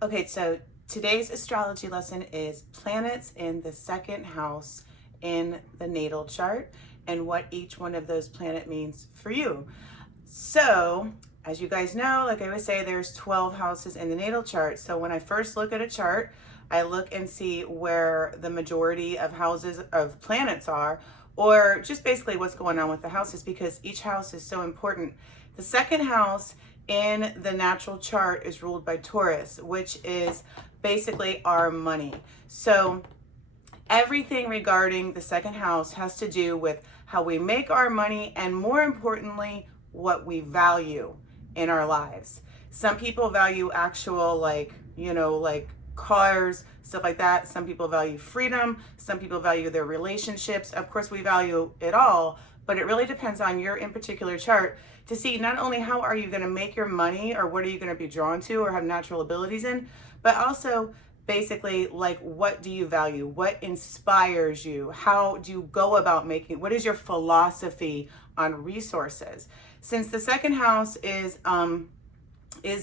Okay, so today's astrology lesson is planets in the second house in the natal chart and what each one of those planet means for you. So, as you guys know, like I always say, there's 12 houses in the natal chart. So when I first look at a chart, I look and see where the majority of houses of planets are, or just basically what's going on with the houses, because each house is so important. The second house in the natural chart is ruled by Taurus, which is basically our money. So everything regarding the second house has to do with how we make our money, and more importantly, what we value in our lives. Some people value actual, like cars, stuff like that. Some people value freedom. Some people value their relationships. Of course, we value it all, but it really depends on your in particular chart to see not only how are you going to make your money, or what are you going to be drawn to or have natural abilities in, but also basically, like, what do you value? What inspires you? How do you go about making, what is your philosophy on resources? Since the second house is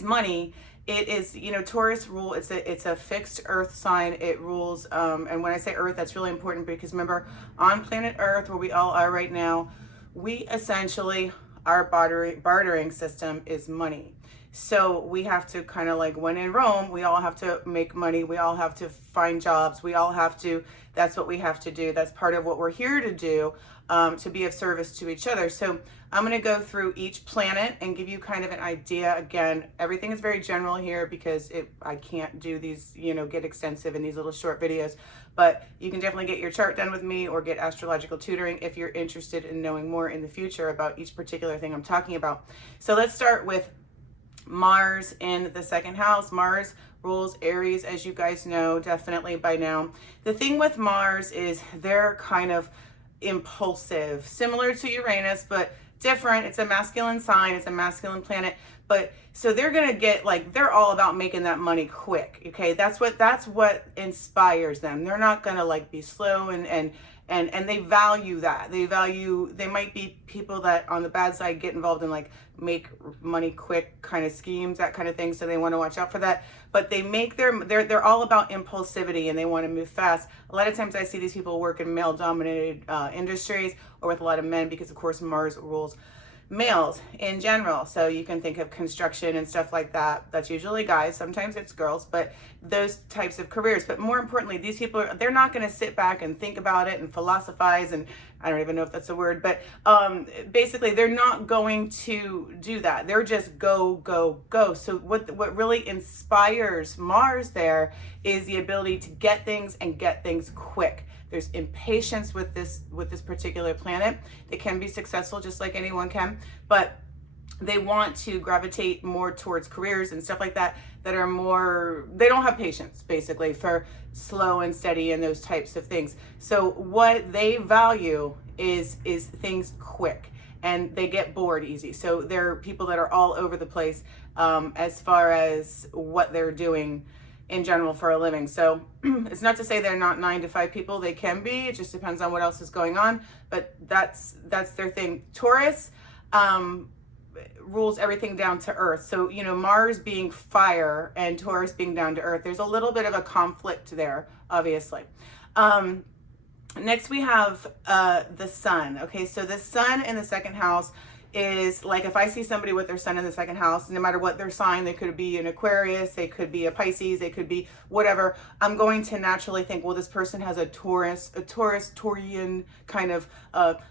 money, it is, Taurus rule, it's a fixed earth sign. It rules, and when I say earth, that's really important, because remember, on planet Earth, where we all are right now, we essentially, our bartering system is money. So we have to kind of, like when in Rome, we all have to make money. We all have to find jobs. We all have to, that's what we have to do. That's part of what we're here to do, to be of service to each other. So I'm going to go through each planet and give you kind of an idea. Again, everything is very general here, because I can't do these, get extensive in these little short videos, but you can definitely get your chart done with me or get astrological tutoring if you're interested in knowing more in the future about each particular thing I'm talking about. So let's start with Mars in the second house. Mars rules Aries, as you guys know, definitely by now. The thing with Mars is they're kind of impulsive, similar to Uranus, but different. It's a masculine sign, it's a masculine planet, but so they're gonna get, like, they're all about making that money quick. Okay, that's what inspires them. They're not gonna, like, be slow, and they value that. They might be people that on the bad side get involved in, like, make money quick kind of schemes, that kind of thing. So they want to watch out for that. But they make they're all about impulsivity, and they want to move fast. A lot of times I see these people work in male dominated industries, or with a lot of men, because of course Mars rules males in general. So you can think of construction and stuff like that. That's usually guys, sometimes it's girls, but those types of careers. But more importantly, these people, they're not going to sit back and think about it and philosophize, and I don't even know if that's a word, but basically they're not going to do that. They're just go, go, go. So what really inspires Mars there is the ability to get things, and get things quick. There's impatience with this particular planet. They can be successful just like anyone can, but they want to gravitate more towards careers and stuff like that are more, they don't have patience basically for slow and steady and those types of things. So what they value is things quick, and they get bored easy. So they're people that are all over the place as far as what they're doing in general for a living. So it's not to say they're not 9 to 5 people. They can be. It just depends on what else is going on. But that's their thing. Taurus rules everything down to earth. So, Mars being fire and Taurus being down to earth, there's a little bit of a conflict there, obviously. Next we have the sun. Okay, so the sun in the second house is, like, if I see somebody with their sun in the second house, no matter what their sign, they could be an Aquarius, they could be a Pisces, they could be whatever, I'm going to naturally think, well, this person has a Taurian kind of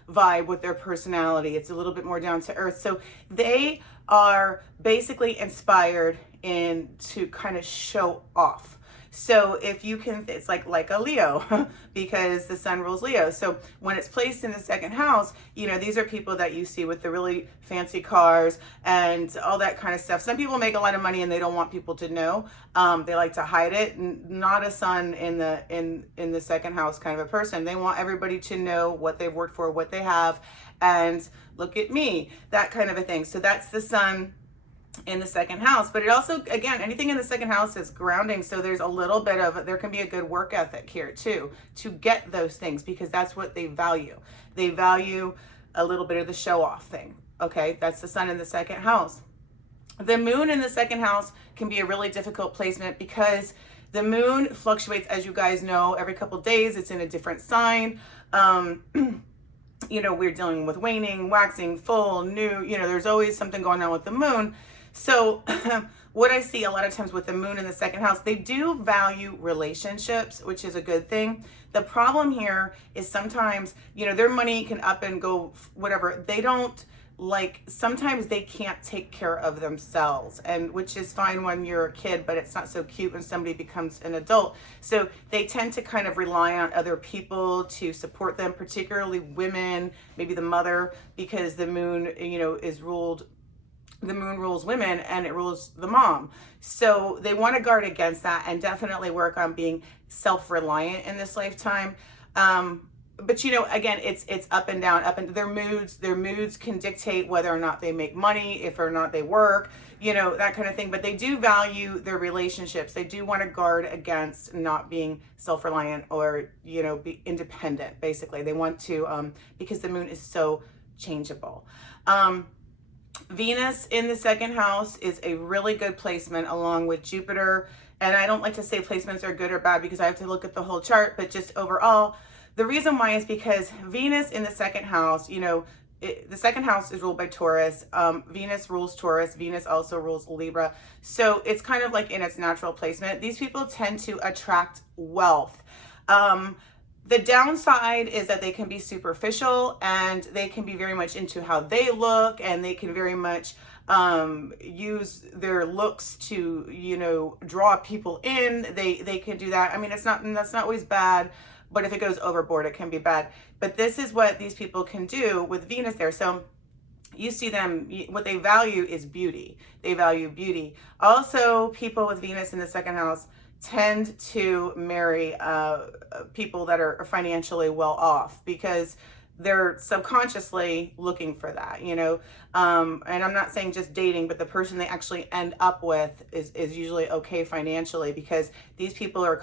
vibe with their personality. It's a little bit more down to earth. So they are basically inspired to kind of show off. So if you can, it's like a Leo, because the sun rules Leo. So when it's placed in the second house, these are people that you see with the really fancy cars and all that kind of stuff. Some people make a lot of money and they don't want people to know. They like to hide it. Not a sun in the second house kind of a person. They want everybody to know what they've worked for, what they have, and look at me, that kind of a thing. So that's the sun in the second house. But it also, again, anything in the second house is grounding. So there's a little bit of, there can be a good work ethic here too, to get those things, because that's what they value. They value a little bit of the show off thing. Okay, that's the sun in the second house. The moon in the second house can be a really difficult placement because the moon fluctuates, as you guys know, every couple days. It's in a different sign. We're dealing with waning, waxing, full, new, there's always something going on with the moon. So what I see a lot of times with the moon in the second house, they do value relationships, which is a good thing. The problem here is sometimes, their money can up and go, whatever. They don't, sometimes they can't take care of themselves, and which is fine when you're a kid, but it's not so cute when somebody becomes an adult. So they tend to kind of rely on other people to support them, particularly women, maybe the mother, because the moon, the moon rules women and it rules the mom. So they want to guard against that and definitely work on being self-reliant in this lifetime. But again, it's up and down, up and their moods can dictate whether or not they make money, if or not they work, that kind of thing. But they do value their relationships. They do want to guard against not being self-reliant or, be independent. Basically, they want to, because the moon is so changeable. Venus in the second house is a really good placement along with Jupiter. And I don't like to say placements are good or bad because I have to look at the whole chart, but just overall, the reason why is because Venus in the second house, the second house is ruled by Taurus. Venus rules Taurus. Venus also rules Libra. So it's kind of like in its natural placement. These people tend to attract wealth. The downside is that they can be superficial and they can be very much into how they look, and they can very much use their looks to, draw people in. They can do that. I mean, that's not always bad, but if it goes overboard, it can be bad. But this is what these people can do with Venus there. So you see them, what they value is beauty. They value beauty. Also, people with Venus in the second house tend to marry people that are financially well off because they're subconsciously looking for that, and I'm not saying just dating, but the person they actually end up with is usually okay financially, because these people are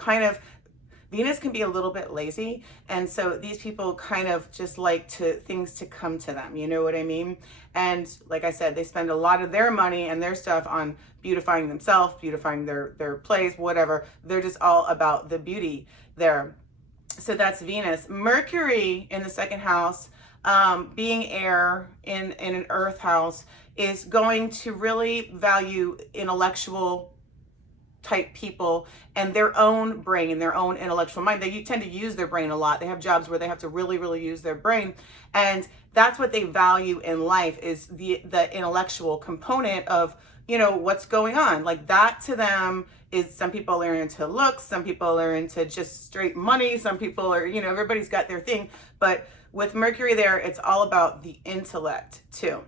Venus can be a little bit lazy, and so these people kind of just like things to come to them, you know what I mean? And like I said, they spend a lot of their money and their stuff on beautifying themselves, beautifying their place, whatever. They're just all about the beauty there. So that's Venus. Mercury in the second house, being air in an earth house, is going to really value intellectual type people and their own brain, their own intellectual mind. They tend to use their brain a lot. They have jobs where they have to really, really use their brain. And that's what they value in life, is the intellectual component of, what's going on. Like that to them is, some people are into looks, some people are into just straight money, some people are, everybody's got their thing. But with Mercury there, it's all about the intellect too,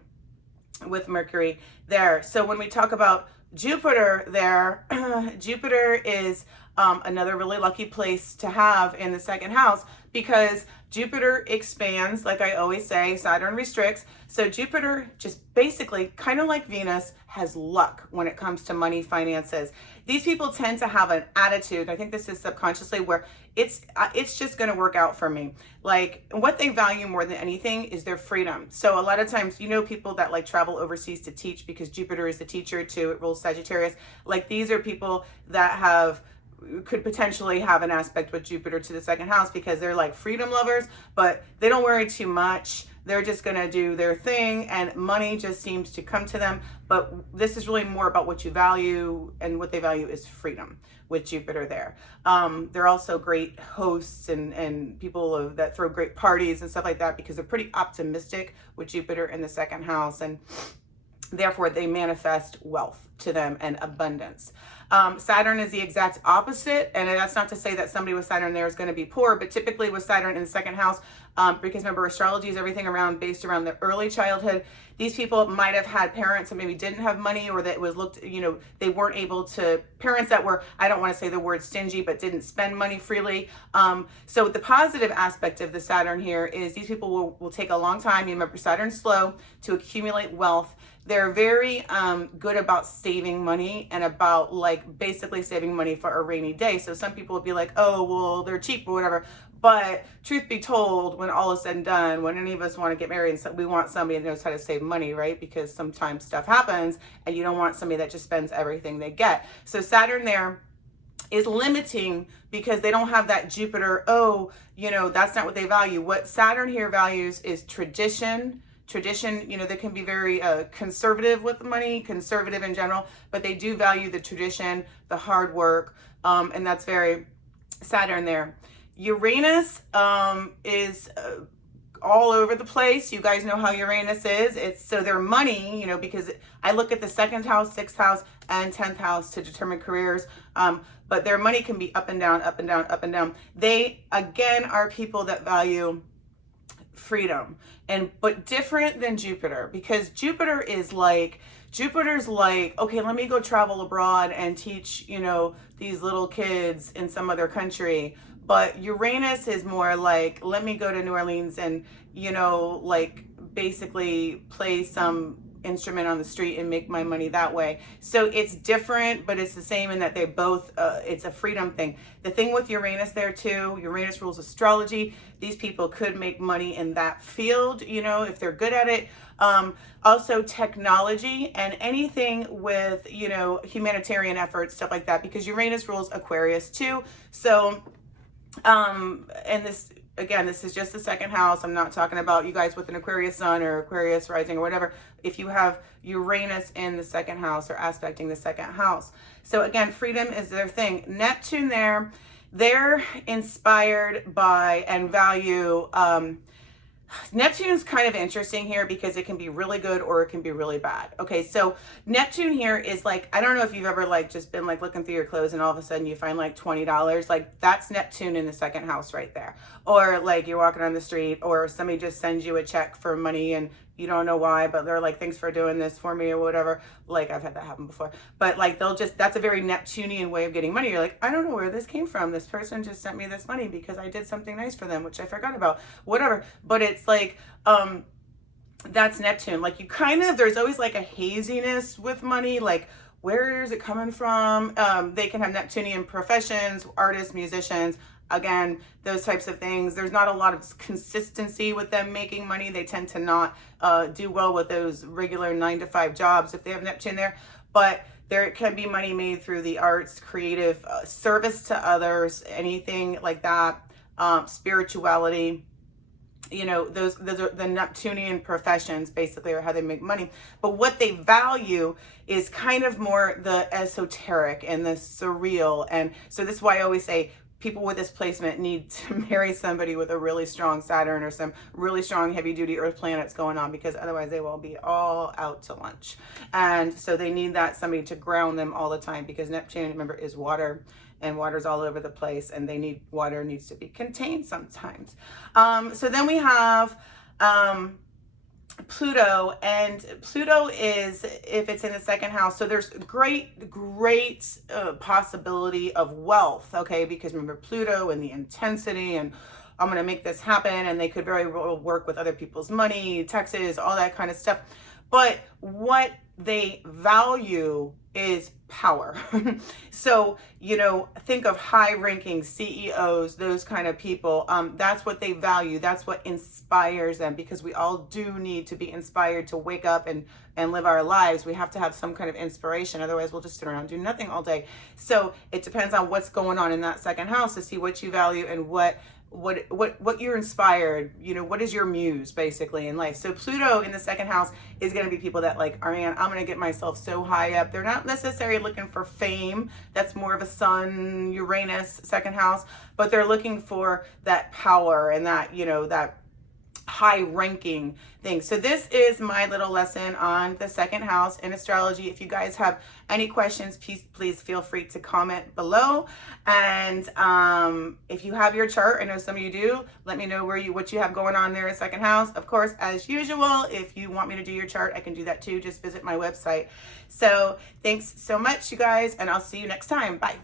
with Mercury there. So when we talk about Jupiter there, Jupiter is another really lucky place to have in the second house, because Jupiter expands, like I always say, Saturn restricts. So Jupiter just basically, kind of like Venus, has luck when it comes to money, finances. These people tend to have an attitude, I think this is subconsciously, where it's just going to work out for me. Like, what they value more than anything is their freedom. So a lot of times, people that like travel overseas to teach, because Jupiter is the teacher too, it rules Sagittarius. Like, these are people that could potentially have an aspect with Jupiter to the second house, because they're like freedom lovers, but they don't worry too much. They're just going to do their thing, and money just seems to come to them. But this is really more about what you value, and what they value is freedom with Jupiter there. They're also great hosts and people that throw great parties and stuff like that, because they're pretty optimistic with Jupiter in the second house, and therefore they manifest wealth to them and abundance. Saturn is the exact opposite, and that's not to say that somebody with Saturn there is going to be poor, but typically with Saturn in the second house, because remember, astrology is everything based around the early childhood. These people might have had parents that maybe didn't have money, or that was they weren't able to, parents that were, I don't want to say the word stingy, but didn't spend money freely. So the positive aspect of the Saturn here is these people will take a long time, remember Saturn's slow, to accumulate wealth, They're very good about saving money and about like basically saving money for a rainy day. So some people would be like, oh, well, they're cheap or whatever. But truth be told, when all is said and done, when any of us want to get married, we want somebody that knows how to save money, right? Because sometimes stuff happens and you don't want somebody that just spends everything they get. So Saturn there is limiting because they don't have that Jupiter, oh, you know, that's not what they value. What Saturn here values is tradition. Tradition, you know, they can be very conservative with the money, conservative in general, but they do value the tradition, the hard work, and that's very Saturn there. Uranus is all over the place. You guys know how Uranus is. It's so their money, you know, because I look at the 2nd house, 6th house, and 10th house to determine careers. But their money can be up and down, up and down, up and down. They, again, are people that value freedom, but different than Jupiter, because Jupiter's like, okay, let me go travel abroad and teach, you know, these little kids in some other country. But Uranus is more like, let me go to New Orleans and, you know, like basically play some instrument on the street and make my money that way. So it's different, but it's the same in that they both, it's a freedom thing. The thing with Uranus there too, Uranus rules astrology. These people could make money in that field, you know, if they're good at it. Also this and anything with, you know, humanitarian efforts, stuff like that, because Uranus rules Aquarius too. So, and this, again, this is just the 2nd house. I'm not talking about you guys with an Aquarius sun or Aquarius rising or whatever. If you have Uranus in the 2nd house or aspecting the 2nd house. So again, freedom is their thing. Neptune there, they're inspired by and value, Neptune's kind of interesting here because it can be really good or it can be really bad. Okay, so Neptune here is like, I don't know if you've ever like just been like looking through your clothes and all of a sudden you find like $20. Like that's Neptune in the 2nd house right there. Or like you're walking on the street or somebody just sends you a check for money and you don't know why, but they're like, thanks for doing this for me or whatever. Like I've had that happen before. But like they'll just, that's a very Neptunian way of getting money. You're like, I don't know where this came from. This person just sent me this money because I did something nice for them, which I forgot about, whatever. But it's like, that's Neptune. Like you kind of, there's always like a haziness with money. Like where is it coming from? They can have Neptunian professions, artists, musicians, again, those types of things. There's not a lot of consistency with them making money. They tend to not do well with those regular 9-to-5 jobs if they have Neptune there. But there can be money made through the arts, creative service to others, anything like that, spirituality. You know, those are the Neptunian professions basically are how they make money. But what they value is kind of more the esoteric and the surreal. And so this is why I always say people with this placement need to marry somebody with a really strong Saturn or some really strong heavy duty earth planets going on, because otherwise they will be all out to lunch. And so they need that somebody to ground them all the time, because Neptune, remember, is water, and water's all over the place, and they need, water needs to be contained sometimes. So then we have Pluto, and Pluto is, if it's in the 2nd house, so there's great possibility of wealth, okay, because remember Pluto and the intensity and I'm going to make this happen, and they could very well work with other people's money, taxes, all that kind of stuff. But what they value is power. So, you know, think of high-ranking CEOs, those kind of people. That's what they value. That's what inspires them, because we all do need to be inspired to wake up and live our lives. We have to have some kind of inspiration. Otherwise, we'll just sit around and do nothing all day. So it depends on what's going on in that 2nd house to see what you value and what you're inspired, you know, what is your muse basically in life. So Pluto in the 2nd house is going to be people that like, Ariane, I'm going to get myself so high up. They're not necessarily looking for fame. That's more of a Sun, Uranus 2nd house, but they're looking for that power and that, you know, that high ranking thing. So this is my little lesson on the 2nd house in astrology. If you guys have any questions, please feel free to comment below. And if you have your chart, I know some of you do, let me know what you have going on there in 2nd house. Of course, as usual, if you want me to do your chart, I can do that too. Just visit my website. So thanks so much, you guys, and I'll see you next time. Bye.